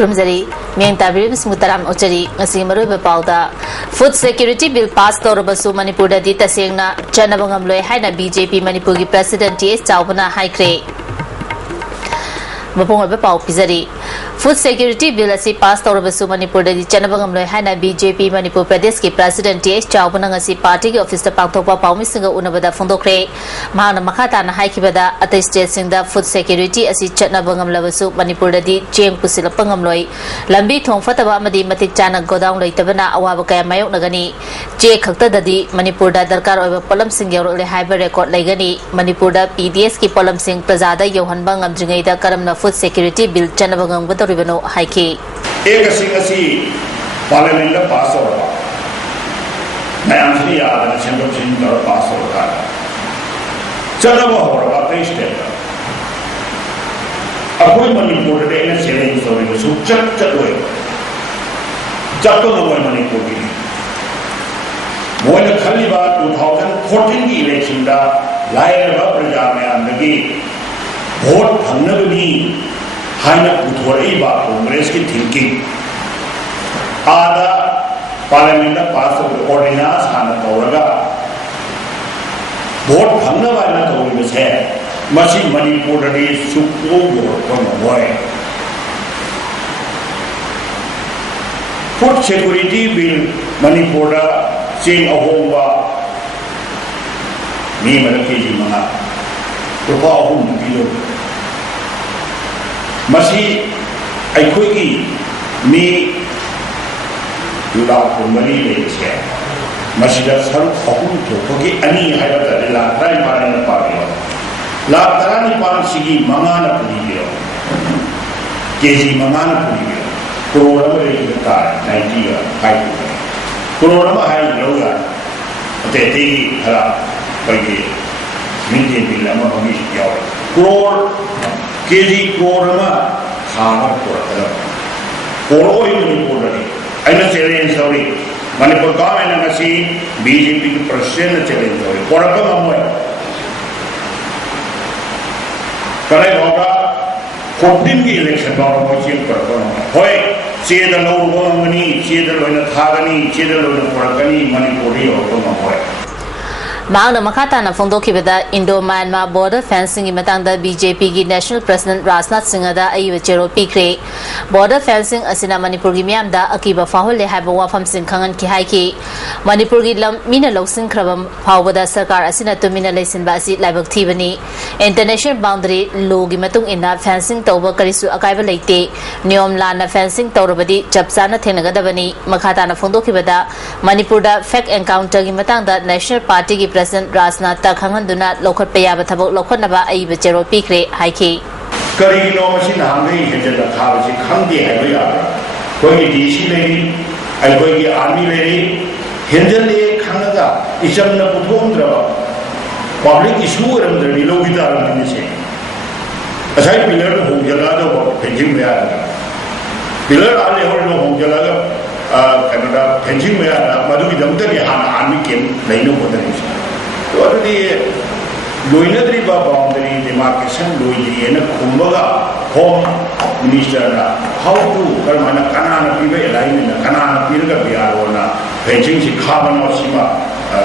Kurumzari, Miang Tabiri Smutaram Ochari, Asimaru Bepalda, Food Security Bill passed Torobasu Manipur Dita Singna, Chanabangam Haina BJP Manipuri President T.S. Chaubana High Cray. Mapong Bepal Pizari. Food Security Bill as he passed Torobasu Manipur the Chanabangam Haina BJP Manipur Pradesh President T.S. Chaubana as party office the Paktopa Paumisinga Unabada Fundokre, Mahana Makata and Haikibada, attesting the food security as he Chanabangam Lavasu Manipur the Jam Pusilapangam Loy, Lambi Tong Fatawamadi Matichana go down like Tabana Awabaka Mayok Nagani, J. Kakta Manipur Darkar over Polam Sing Yorole Hyper Record Lagani, Manipur PDS Polam Sing Plazada Johan Bangam Jungada Karamna Food Security Bill Chanabangam with the Rivano Hike. Eka Singasi Parliament pass over. Nancy and Central Singapore pass over. Chanava or a place tender. Appointment imported in a challenge for the subject way. Japan women imported. When the Khalifa 2014 election, the Lion of Prajame and the gate. Vote Hanabani. Haina Putoriba, Congress thinking. Ada Parliament pass of the ordinance Hana Toraga. Both Hanavana told his head, machine money for the day shook over from the boy. Food security bill, money for the Sing of Homa. Me, Malaki Mana. To call whom below. Masi ay kuigi mi la kumari le che masi da saru khapun to kogi ani hayata la trai marana pario la tarani pan sigi mangana pulibio keji mangana pulibio korora le ta 90 5 korora ma hai loga ate ti hala bagi minti bila ma homi yaw koror Kedi Korama, Hana Koraka. Koro in Manipur. I know challenge story. Manipur government and see BJP President challenge story. Koraka Mamoy. Karaga 14 election down Mochi Koraka. Hoy, see the low money, see the low Thagani, see the low Korakani, Manipuri or Komahoy. Maana Makata na Fondoki Beda Indo Myanmar border fencing in Matanda BJP National President Rasnath Singada Ayuchero Pikre border fencing Asina Manipurgi Miamda Akiba Fahole Habawa from Sinkangan Kihaiki Manipurgi Mina Losin Krabam Pawada Sarkar Asina Tumina Lesin Basi Labak Tibani International Boundary Logi Matung Ina fencing Toba Karisu Akaiba Late Neom Lana fencing Torabadi Chapsana Tenagadabani Makata na Fondoki Beda Manipurda Fact Encounter in Matanda National Party President Rasnath Takhangan local Payaba Tabok Lokanaba Ayuchero Pikre Hike. Karino machine hungry headed the car, she can't be heavy. Going DC lady, I going the army lady, Hindle Canada, Ishamna Putundra, public issue and the Relovita in the same. As I pillar whom Jalada Penjim Pillar Ali Home Jalaga, Canada, Penjim Madu Damtari Army came, they know what that is. What the Luinadri boundary demarcation, Luigi and Kumbaga, Home Minister, how to Kalmana Kanana Piva line in the Kanana Pilga Biarona, Penching Carbon or Shima,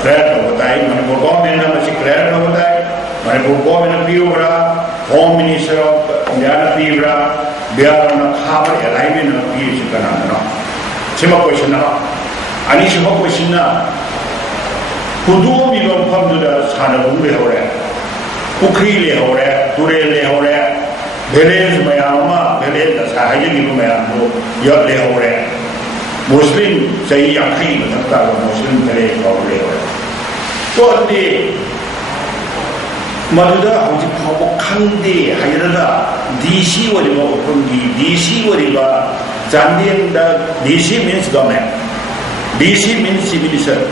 Claire over time, Manipur government, she Claire over time, Manipur government Piura, Home Minister of Diana Pivra, Biarona Carbon alignment of PH Kanana. Sima question now. Anishima question now. Kudu belong from the Sanabum Hore, Ukri Hore, Ture Hore, Belez Mayama, Belez, Sahaji Mayamo, Yod Hore, Muslim say Yakim, Muslim Pele Hore. So the Maduda, which is called Kandi, Hayada, DC whatever from the DC whatever, Zandian, the DC means government, DC means civilization.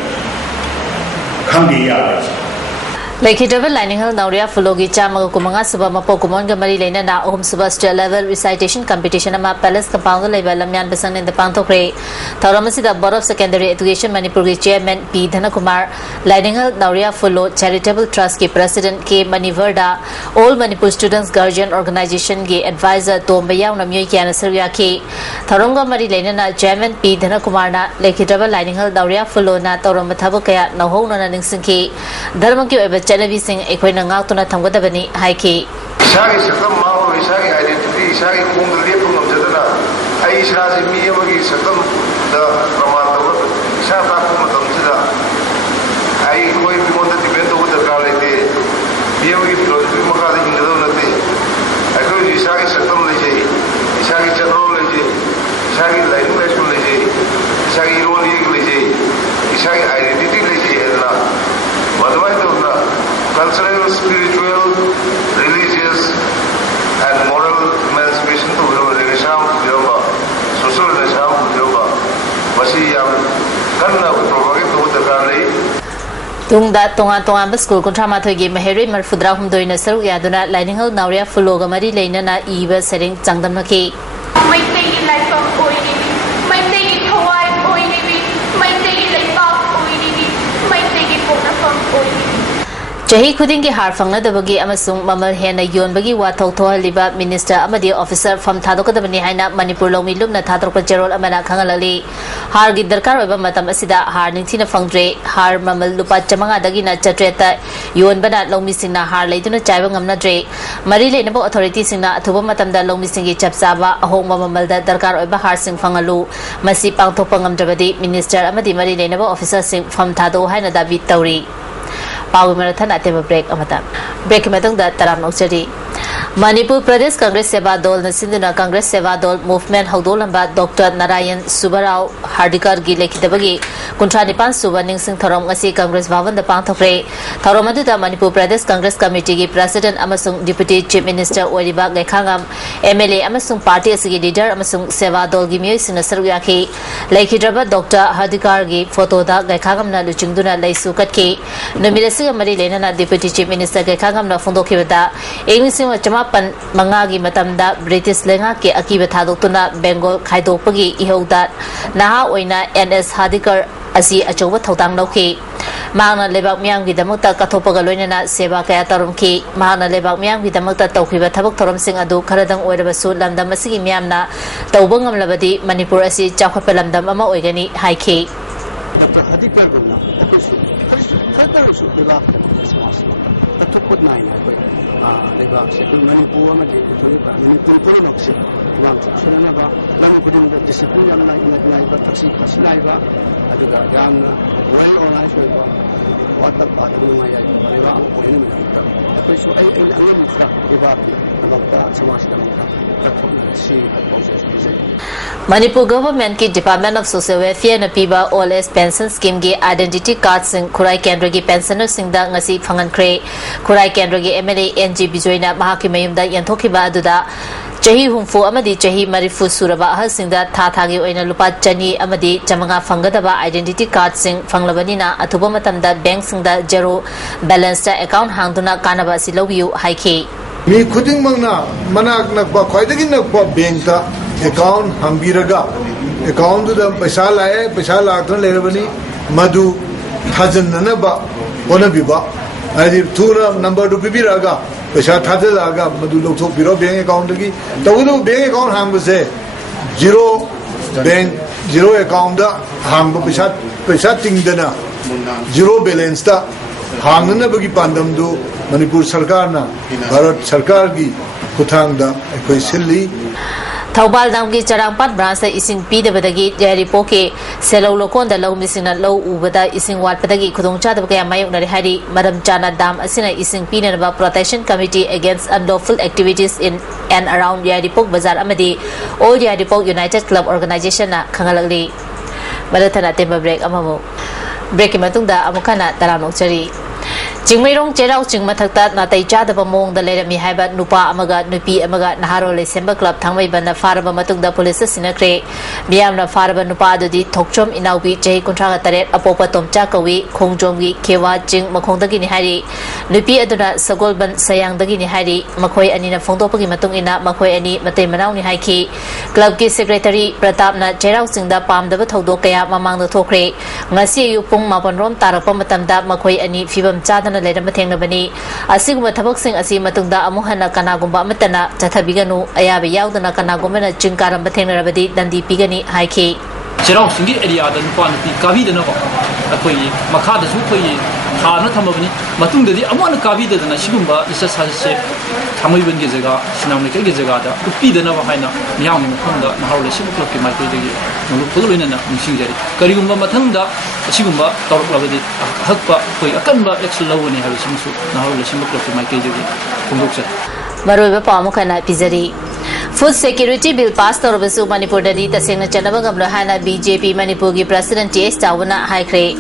Laikhidaba Lining Hill Nauria Fulogi Chamaga Kumanga Suba Mapo Kumonga Mari Lena Na Om Suba State Level Recitation Competition Ama Palace Compound Level Lamyan Basan in the Pantokre Tauramasi the Board of Secondary Education Manipuri Chairman P. Dhanakumar Lining Hill Nauria Fulo Charitable Trust Ki President K. Maniverda All Manipur Students Guardian Organization Ki Advisor Tombaya Namyo Kiana Surya Ki Tauramga Mari Lena Na Chairman P. Dhanakumar Na Laikhidaba Lining Hill Nauria Fulo Na Tauramatabuka Naho Na Ningsinki Dharmaki Chalavi Singh Equina Natuna Tangadabani Haiki. Sagi Sakam Mao, Sagi identity, Sagi Kung the Lepu of Jadana, Aisha Miyagi Sakam, the Ramata, Sata Kumatamsida. I go if you want to depend over the Galate, Miyagi Maka in the Donate. I go to Sagi Sakam Leje, Sagi General Leje, Sagi Language Leje, Sagi Roli Leje, Sagi identity Leje, and cultural, spiritual, religious, and moral emancipation to social Tungda tonga school kontrama thogi maheri marfudra humdoi na saru yaduna lining hall nauria fuloga mari leina na iba sering changdam naki mai tegi life of oini mai tegi thawai oini mai tegi life of oini mai tegi pona from oini Chahi khuding ki har fangna dabagi amasung mamal hena yon bagi wathau thohaliba minister amadi officer from thadokadabani haina manipur lomi lumna thadrokpa jerol amana khangalali har gi darkar oiba matam asida har ningthina fangdre har mamal lupa chamanga dagi na chatreta yon bana lomi singna har leiduna chaiba ngamna dre mari leinabo authority singna athuba matam da lomi singi chapsaba ahong mamal da darkar oiba har sing fangalu masi pangthokpa ngamdrabadi minister amadi mari leinabo officer sing from thado haina dabi tauri Power Marathon at a break amata. Break matang that Taram Noxeri. Manipur Pradesh Congress Seva Dol Nasinduna Congress Seva Dol Movement Haudolamba Dr. Narayan Subarao Hardikar Gileki Dabagi Kuntranipan Subaning Sing Thorom Asi Congress Vavan the Panthokre Thoromaduda Manipur Pradesh Congress Committee President Amasung Deputy Chief Minister Wadiba Gekangam MLA Amasung Party Asigi Leader Amasung Seva Dol Gimio Sinasaruyaki Laikidraba Dr. Hardikar Gi Photo da Gekangam na Luchingduna Laisu Katki Nominasi Mari Lena na Deputy Chief Minister Gekangam na Fundokibada English Pan Mangagi Matamda British Lenga ke Akiba Thadokuna Bengal Kaidopagi Ihoda Naha Oina NS Hadikar Asi Achowa Totang Loki Mana Lebak Miang with the Muta Katopagaloina Seva Kayatarumki Mana Lebak Miang with the Muta Tokiba Tabak Torom Sing Adu Karadang Oedabasu Landa Masigi Miamna Taubangam Labadi Manipur Asi Chakapelamda Mama Oigani Haiki Lebac second Manipur amadi Manipur Poloxi Lam Sunaba Lam Pudin discipline and like taxi Pasilaiva Aduga Gam well organized what the part of my Leva or so I Manipur government ki Department of Social Welfare na piba All Age Pension Scheme ki identity card sing Kurai Kendra ki pensioner sing da ngasi phangan kre Kurai Kendra ki MLA NG Bijoyna mahaki mayum da yanthokiba aduda Chahi humfu amadi chahi marifu suraba ahal sing da thagi oina lupa chani amadi chamanga fangadaba identity card sing fanglabani na athuba matam da bank sing da zero balance da account hangduna kanaba silobiu haiki Mi khuding mangna manak nakba khoidagi nakba bank da account hambiraga account da paisa lae paisa lakna lerabani madu thajanna ba ona biba adi thura number to bibiraga paisa thajalaga madu lokthok biro bank account gi tawudu bank account hambase zero bank zero account da hamba paisa tingdana zero balance da hangna bagi pandam do Manipur Sarkar na Bharat Sarkar gi kuthang da ekoi silli Thaubal dam ki charangpat branch da ising pi de badagi jari poke selo lokon da lo misina lo ubada ising wat padagi khudong cha da kaya mayok na hari madam chana dam asina ising pi na ba protection committee against unlawful activities in and around Yaripok Bazar amadi All Yaripok United Club Organization na khangalagli Malatana temba break amamo break ki matungda amukana taranok chari Jingmirong Cherau Jingmathakta Natai Chadaba Mong the Lerami Haba Nupa Amaga Nupi Amaga Naharo Lesemba Club Tangway Banda Faraba Matunda Police Sinakre Biamna Faraba Nupa Dudi Tokchom Inaubi Jay Contraga Taret Apopa Tom Chakawi Kongjongi Kewa Jing Makondagini Hari Nupi Aduna Sagolban Sayang Dagini Hari Makoi Anina Fondopagi Matungina Makoi Ani Mate Manauni Haiki Club Ki Secretary Pratapna Cherau Singda Pam the Todokaya Mamang the Tokre Ngasi Yupung Mapanrom Tarapamatanda Makoi Ani Fibam Chadana Ledam Tenabani Asigma Taboxing Asi Matunda Amuhana Kanagumba Matana Tatabiganu Ayabi Yaudana Kanagumana Jinkaram Batenabadi Dandi Pigani Haiki Cherau Singi area the Nupan Kavi the Nova Akoi Makada Supai Hana Tamabani Matunda the Amana Kavi the Nashigumba is a Sase Tamaban Gizaga Sinamika Gizagada Upi the Nova Hina Yang Mukunda Nahara Simple in my Pedi Pulina Nishingari Karigumba Matanda Shigumba Torabadi Hakpa Akamba Exlawani Harisimusu Nahara Simple in my Pedi Punduxa Maruba Pamukana Pizari Food Security Bill passed over Basu Manipur Dadi Tasena Chanabagam Lahana BJP Manipuri President T. Tawana High Cray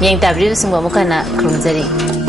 Yang Tabri Sumamukana Krumzari.